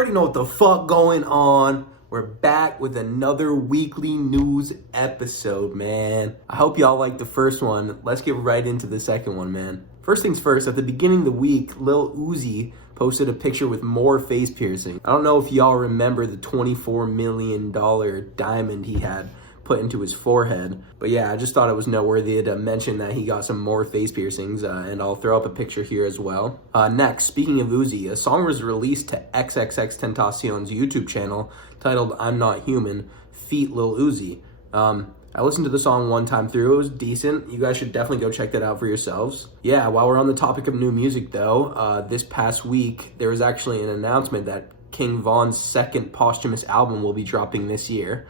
already know what the fuck going on. We're back with another weekly news episode, man. I hope y'all liked the first one. Let's get right into the second one, man. First things first, at the beginning of the week, Lil Uzi posted a picture with more face piercing. I don't know if y'all remember the $24 million diamond he had put into his forehead. But yeah, I just thought it was noteworthy to mention that he got some more face piercings, and I'll throw up a picture here as well. Next, speaking of Uzi, a song was released to XXXTentacion's YouTube channel titled I'm Not Human, feat Lil Uzi. I listened to the song one time through. It was decent. You guys should definitely go check that out for yourselves. Yeah, while we're on the topic of new music though, this past week, there was actually an announcement that King Von's second posthumous album will be dropping this year.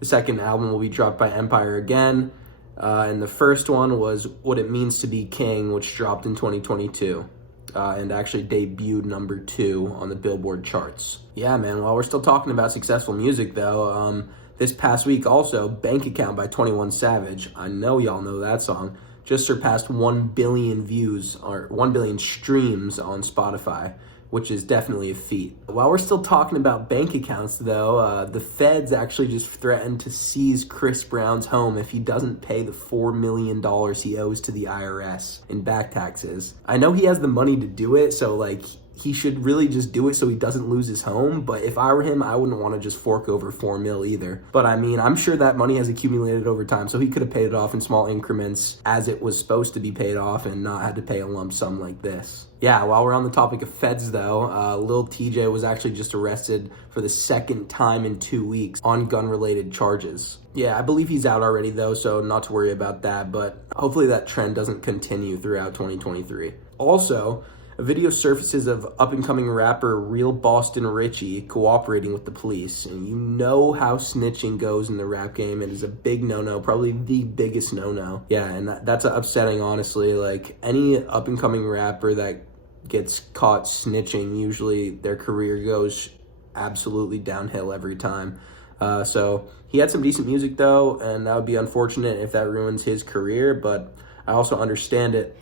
The second album will be dropped by Empire again, and the first one was What It Means to Be King, which dropped in 2022, and actually debuted number 2 on the Billboard charts. Yeah, man, while we're still talking about successful music, though, this past week also, Bank Account by 21 Savage, I know y'all know that song, just surpassed 1 billion views, or 1 billion streams on Spotify, which is definitely a feat. While we're still talking about bank accounts though, the feds actually just threatened to seize Chris Brown's home if he doesn't pay the $4 million he owes to the IRS in back taxes. I know he has the money to do it, so like, he should really just do it so he doesn't lose his home, but if I were him, I wouldn't want to just fork over $4 million either. But I mean, I'm sure that money has accumulated over time, so he could have paid it off in small increments as it was supposed to be paid off and not had to pay a lump sum like this. Yeah, while we're on the topic of feds though, Lil TJ was actually just arrested for the second time in 2 weeks on gun-related charges. Yeah, I believe he's out already though, so not to worry about that, but hopefully that trend doesn't continue throughout 2023. Also, a video surfaces of up-and-coming rapper Real Boston Richie cooperating with the police. And you know how snitching goes in the rap game. It is a big no-no, probably the biggest no-no. Yeah, and that's upsetting, honestly. Like, any up-and-coming rapper that gets caught snitching, usually their career goes absolutely downhill every time. So he had some decent music, though, and that would be unfortunate if that ruins his career, but I also understand it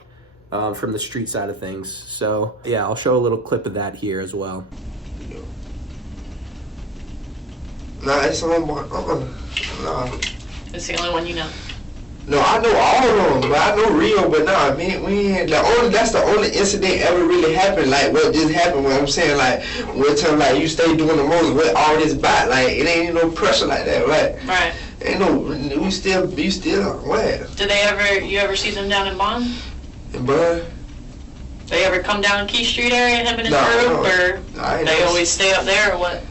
from the street side of things. So yeah, I'll show a little clip of that here as well. Nah, it's the only one. Nah. It's the only one you know. No, I know all of them, but I know Rio, but nah, we ain't that's the only incident ever really happened, like what just happened, what I'm saying, like, what time, like, you stay doing the most, what all this back, like, it ain't no pressure like that, right? Right. Ain't no, you still, what? You ever see them down in Bond? But They ever come down Key Street area, him and his group, or they always stay up there, or what?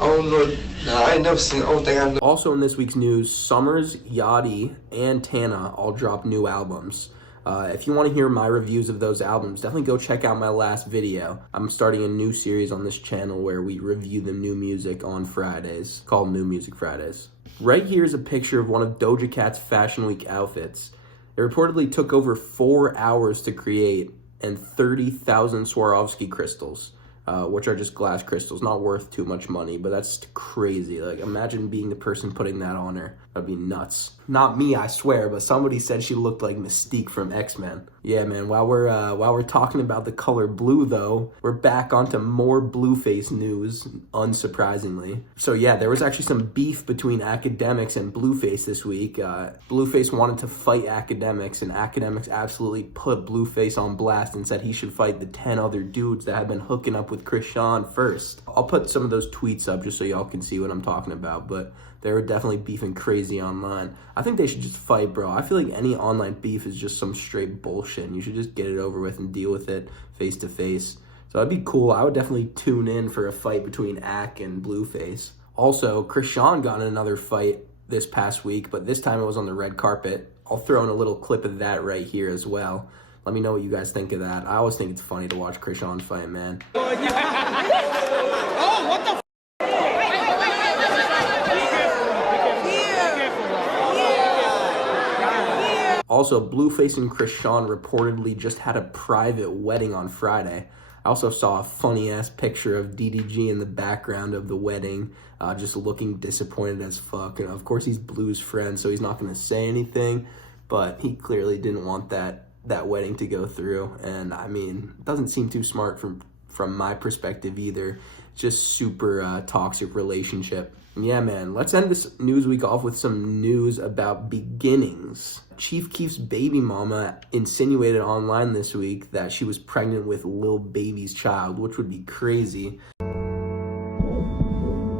I don't know. Nah, I ain't never seen. I don't think I know. Also in this week's news, Summers, Yachty, and Tana all dropped new albums. If you want to hear my reviews of those albums, definitely go check out my last video. I'm starting a new series on this channel where we review the new music on Fridays, called New Music Fridays. Right here is a picture of one of Doja Cat's Fashion Week outfits. It reportedly took over 4 hours to create and 30,000 Swarovski crystals, which are just glass crystals, not worth too much money, but that's crazy. Like, imagine being the person putting that on her. That'd be nuts. Not me, I swear, but somebody said she looked like Mystique from X-Men. Yeah, man, while we're talking about the color blue, though, we're back onto more Blueface news, unsurprisingly. So yeah, there was actually some beef between Academics and Blueface this week. Blueface wanted to fight Academics, and Academics absolutely put Blueface on blast and said he should fight the 10 other dudes that had been hooking up with Krishan first. I'll put some of those tweets up just so y'all can see what I'm talking about, but they were definitely beefing crazy online. I think they should just fight, bro. I feel like any online beef is just some straight bullshit, and you should just get it over with and deal with it face to face. So that'd be cool. I would definitely tune in for a fight between Ack and Blueface. Also, Krishan got in another fight this past week, but this time it was on the red carpet. I'll throw in a little clip of that right here as well. Let me know what you guys think of that. I always think it's funny to watch Krishan fight, man. Oh, what the Also, Blueface and Krishan reportedly just had a private wedding on Friday. I also saw a funny-ass picture of DDG in the background of the wedding, just looking disappointed as fuck. And of course, he's Blue's friend, so he's not going to say anything, but he clearly didn't want that wedding to go through. And I mean, it doesn't seem too smart from my perspective either. Just super toxic relationship. And yeah, man, let's end this news week off with some news about beginnings. Chief Keef's baby mama insinuated online this week that she was pregnant with Lil Baby's child, which would be crazy.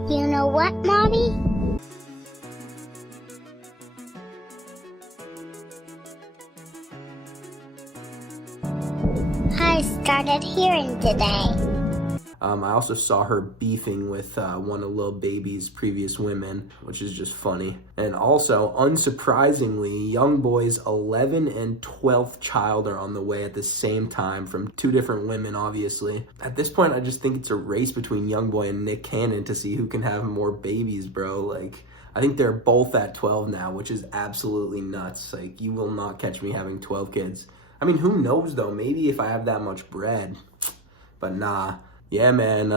You know what, Mommy? I started hearing today. I also saw her beefing with one of Lil Baby's previous women, which is just funny. And also, unsurprisingly, Youngboy's 11th and 12th child are on the way at the same time from two different women, obviously. At this point, I just think it's a race between Youngboy and Nick Cannon to see who can have more babies, bro. Like, I think they're both at 12 now, which is absolutely nuts. Like, you will not catch me having 12 kids. I mean, who knows, though? Maybe if I have that much bread. But nah. Yeah, man,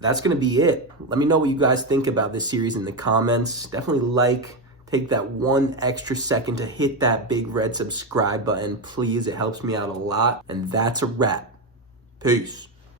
that's going to be it. Let me know what you guys think about this series in the comments. Definitely take that one extra second to hit that big red subscribe button, please. It helps me out a lot. And that's a wrap. Peace.